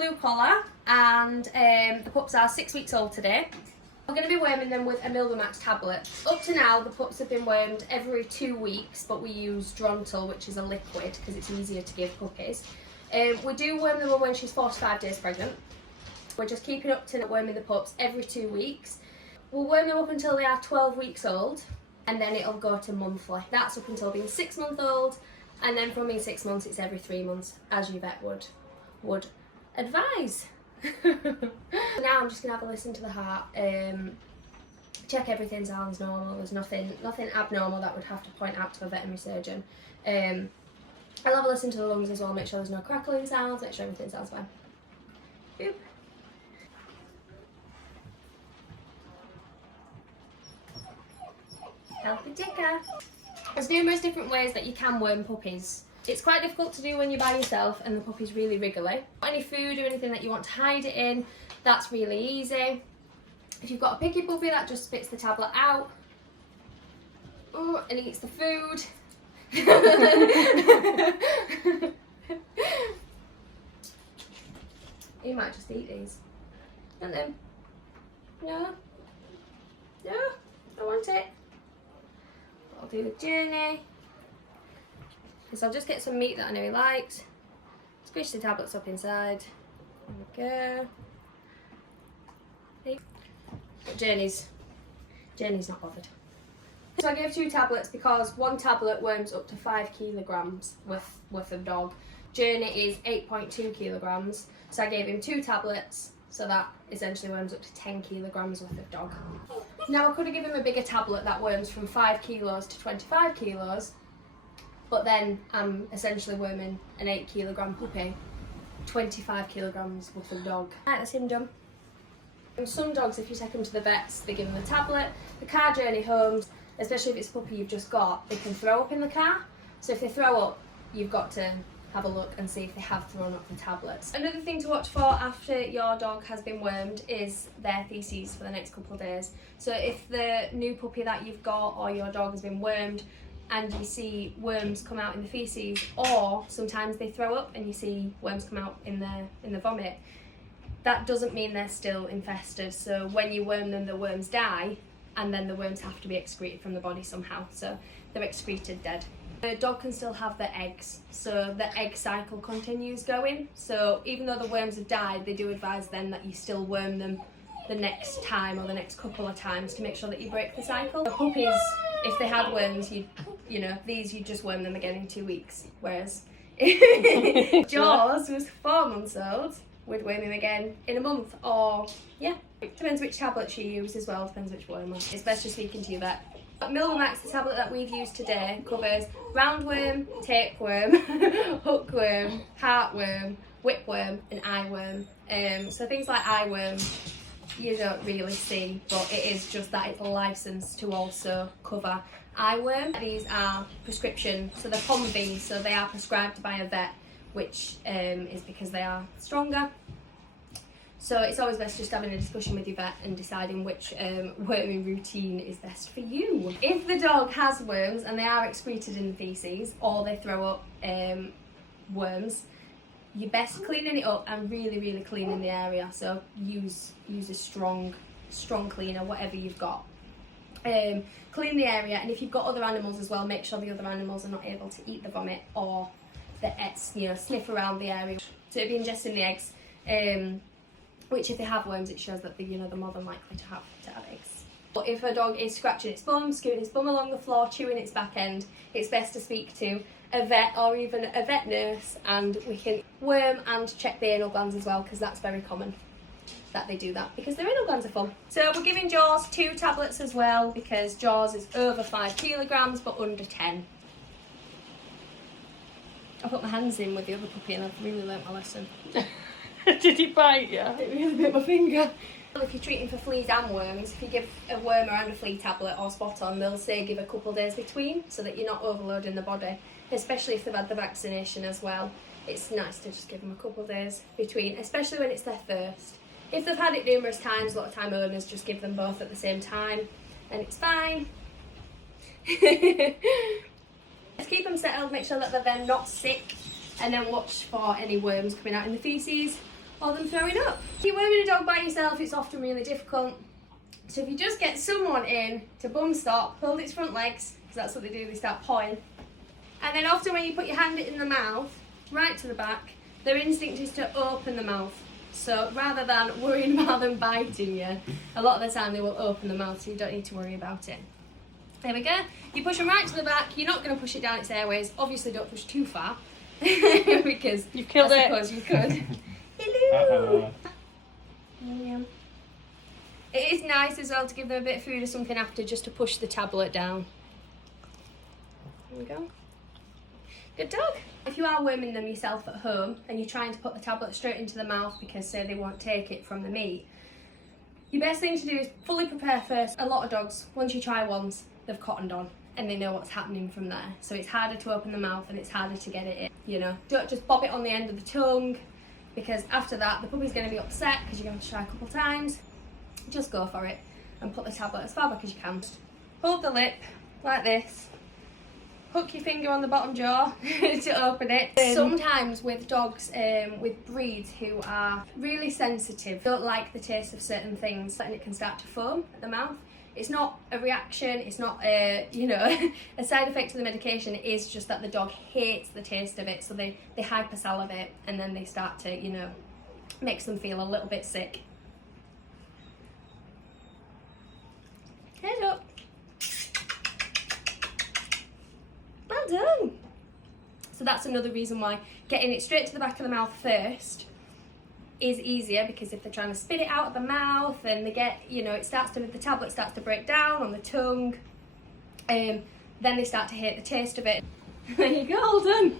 Blue collar, and the pups are 6 weeks old today. We're going to be worming them with a Milbamax tablet. Up to now, the pups have been wormed every 2 weeks, but we use Drontal, which is a liquid, because it's easier to give puppies. We do worm them when she's 4 to 5 days pregnant. We're just keeping up to worming the pups every 2 weeks. We'll worm them up until they are 12 weeks old, and then it'll go to monthly. That's up until being 6 months old, and then from being 6 months, it's every 3 months, as your vet would advise. Now I'm just gonna have a listen to the heart, check everything sounds normal. There's nothing abnormal that would have to point out to a veterinary surgeon. I'll have a listen to the lungs as well, make sure there's no crackling sounds, make sure everything sounds fine. Boop. Healthy ticker. There's numerous different ways that you can worm puppies. It's quite difficult to do when you're by yourself and the puppy's really wriggly. Any food or anything that you want to hide it in, that's really easy. If you've got a picky puppy that just spits the tablet out, oh, and eats the food. You might just eat these. And then, no, I want it. I'll do the journey. So I'll just get some meat that I know he likes. Squish the tablets up inside. There we go. But Journey's not bothered. So I gave 2 tablets because 1 tablet worms up to 5 kilograms worth of dog. Journey is 8.2 kilograms. So I gave him 2 tablets, so that essentially worms up to 10 kilograms worth of dog. Now I could have given him a bigger tablet that worms from 5 kilos to 25 kilos, but then I'm essentially worming an 8 kilogram puppy, 25 kilograms worth of dog. Right, that's him done. And some dogs, if you take them to the vets, they give them a tablet. The car journey home, especially if it's a puppy you've just got, they can throw up in the car. So if they throw up, you've got to have a look and see if they have thrown up the tablets. Another thing to watch for after your dog has been wormed is their faeces for the next couple of days. So if the new puppy that you've got or your dog has been wormed and you see worms come out in the faeces, or sometimes they throw up and you see worms come out in the vomit, that doesn't mean they're still infested. So when you worm them, the worms die, and then the worms have to be excreted from the body somehow, so they're excreted dead. The dog can still have their eggs, so the egg cycle continues going. So even though the worms have died, they do advise then that you still worm them the next time or the next couple of times to make sure that you break the cycle. The puppies, if they had worms, you just worm them again in 2 weeks. Whereas if Jaws was 4 months old, we'd worm him again in a month, or yeah, depends which tablet you use as well, depends which worm. It's best just speaking to your vet. Milbamax, the tablet that we've used today, covers roundworm, tapeworm, hookworm, heartworm, whipworm and eyeworm. So things like eyeworm you don't really see, but it is just that it's licensed to also cover eyeworm. These are prescription, so they're Puppies, so they are prescribed by a vet, which is because they are stronger. So it's always best just having a discussion with your vet and deciding which worming routine is best for you. If the dog has worms and they are excreted in the faeces, or they throw up worms, you're best cleaning it up and really cleaning the area. So use a strong cleaner, whatever you've got. Clean the area, and if you've got other animals as well, make sure the other animals are not able to eat the vomit or sniff around the area. So it'd be ingesting the eggs. Which if they have worms, it shows that they're more than likely to have eggs. But if a dog is scratching its bum, scooting its bum along the floor, chewing its back end, it's best to speak to a vet or even a vet nurse, and we can worm and check the anal glands as well, because that's very common that they do that, because their anal glands are full. So we're giving Jaws 2 tablets as well, because Jaws is over 5 kilograms but under 10. I put my hands in with the other puppy and I've really learnt my lesson. Did he bite you? It really bit my finger. If you're treating for fleas and worms, if you give a wormer and a flea tablet or spot on, they'll say give a couple of days between so that you're not overloading the body, especially if they've had the vaccination as well. It's nice to just give them a couple of days between, especially when it's their first. If they've had it numerous times, a lot of time owners just give them both at the same time and it's fine. Just keep them settled, make sure that they're then not sick, and then watch for any worms coming out in the faeces. or them throwing up. If you're worming a dog by yourself, it's often really difficult. So if you just get someone in to bum stop, hold its front legs, because that's what they do, they start pawing. And then often when you put your hand in the mouth, right to the back, their instinct is to open the mouth. So rather than worrying about them biting you, a lot of the time they will open the mouth, so you don't need to worry about it. There we go. You push them right to the back. You're not going to push it down its airways. Obviously don't push too far, because You've killed I it. suppose you could. Hello! Yeah. It is nice as well to give them a bit of food or something after, just to push the tablet down. There we go. Good dog. If you are worming them yourself at home and you're trying to put the tablet straight into the mouth because say they won't take it from the meat, your best thing to do is fully prepare first. A lot of dogs, once you try once, they've cottoned on and they know what's happening from there. So it's harder to open the mouth and it's harder to get it in, you know. Don't just bob it on the end of the tongue, because after that the puppy's going to be upset because you're going to have to try a couple of times. Just go for it and put the tablet as far back as you can. Hold the lip like this. Hook your finger on the bottom jaw to open it. Sometimes with dogs with breeds who are really sensitive, don't like the taste of certain things, and it can start to foam at the mouth. It's not a reaction, it's not a, you know, a side effect of the medication. It is just that the dog hates the taste of it, so they hypersalivate and then they start to, you know, makes them feel a little bit sick. Head up. Well done. So that's another reason why getting it straight to the back of the mouth first is easier, because if they're trying to spit it out of the mouth and they get, you know, the tablet starts to break down on the tongue, then they start to hate the taste of it. There you go, all done.